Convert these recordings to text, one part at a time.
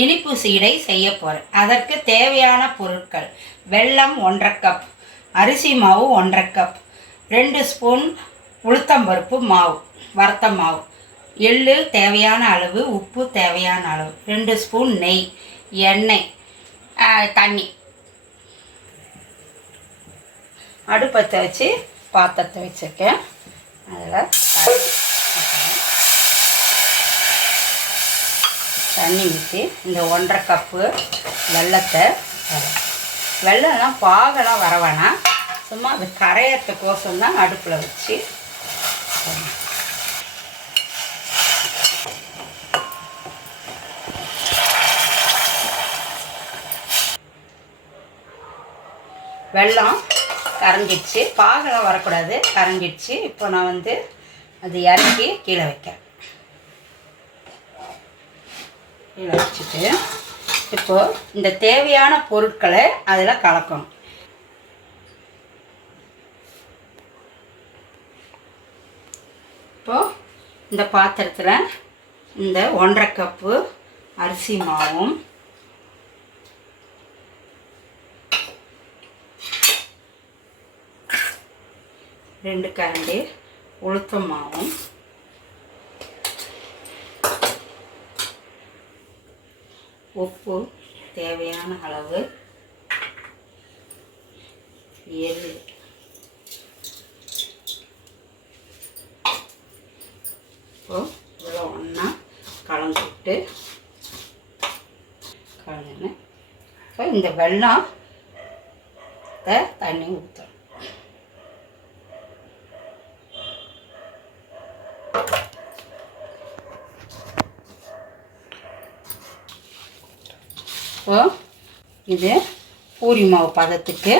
இனிப்பு சீடை செய்ய போகிறேன். அதற்கு தேவையான பொருட்கள்: வெல்லம் 1½ கப், அரிசி மாவு 1½ கப், 2 ஸ்பூன் உளுத்தம்பருப்பு மாவு, வறுத்த மாவு, எள்ளு தேவையான அளவு, உப்பு தேவையான அளவு, 2 ஸ்பூன் நெய், எண்ணெய், தண்ணி. அடுப்பத்தை வச்சு பாத்திரத்தை வச்சுருக்கேன். அதில் தண்ணி ஊற்றி இந்த 1½ கப்பு வெல்லத்தை, வெல்லம்லாம் பாகெல்லாம் வர வேணாம், சும்மா அது கரையறதுக்கோசம் தான் அடுப்பில் வச்சு வெல்லம் கரைஞ்சிடுச்சு. பாகெல்லாம் வரக்கூடாது, கரைஞ்சிடுச்சு. இப்போ நான் அது இறக்கி கீழே வைக்கிறேன். கீழே வச்சுட்டு இப்போது இந்த தேவையான பொருட்களை அதில் கலக்கணும். இப்போது இந்த பாத்திரத்தில் இந்த 1½ கப்பு அரிசி மாவும், 2 கரண்டி உளுத்தம் மாவும், உப்பு தேவையான அளவு, எள்ளு, இப்போ இதெல்லாம் ஒன்றா கலந்துட்டு இப்போ இந்த வெல்லம் தண்ணி ஊற்றணும். இப்போ இது பூரி மாவு பதத்துக்கு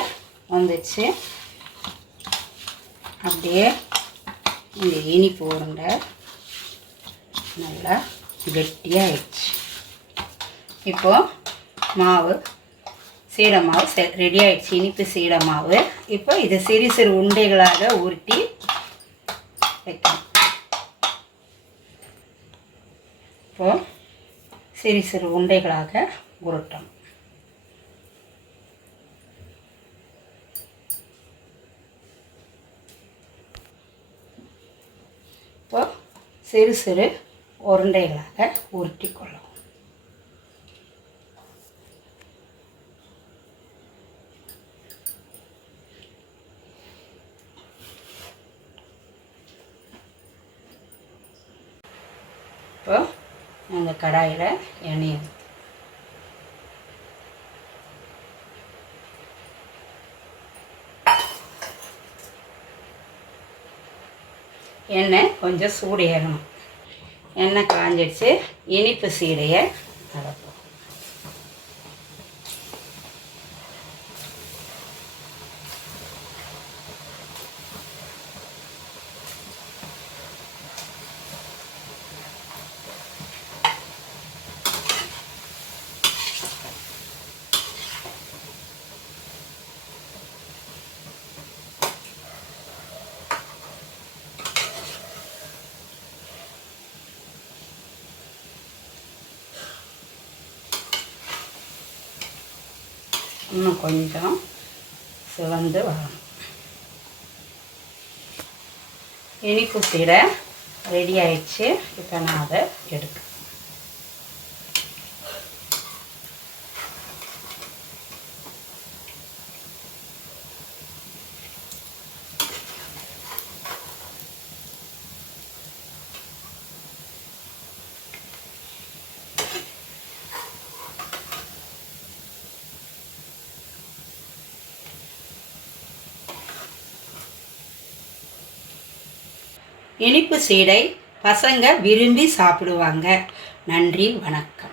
வந்துச்சு. அப்படியே இந்த இனிப்பு உருண்டை நல்லா கெட்டியாகிடுச்சு. இப்போது மாவு, சீடை மாவு ரெடி ஆகிடுச்சு. இனிப்பு சீடை மாவு. இப்போ இதை சிறு சிறு உருண்டைகளாக உருட்டி வைக்கணும். இப்போது சிறு சிறு உருண்டைகளாக உருட்டணும். இப்போ சிறு சிறு உருண்டைகளாக உருட்டி கொள்ளவும். இப்போ அந்த கடாயில் எண்ணெய், எண்ணெய் கொஞ்சம் சூடு ஏறணும். எண்ணெய் காஞ்சிடுச்சு. இனிப்பு சீடையை நடப்போம். இன்னும் கொஞ்சம் சிவந்து வரணும். இனிப்பு சீடை ரெடி ஆயிடுச்சு. இப்போ நான் அதை எடுக்கிறேன். இனிப்பு சீடை பசங்க விரும்பி சாப்பிடுவாங்க. நன்றி, வணக்கம்.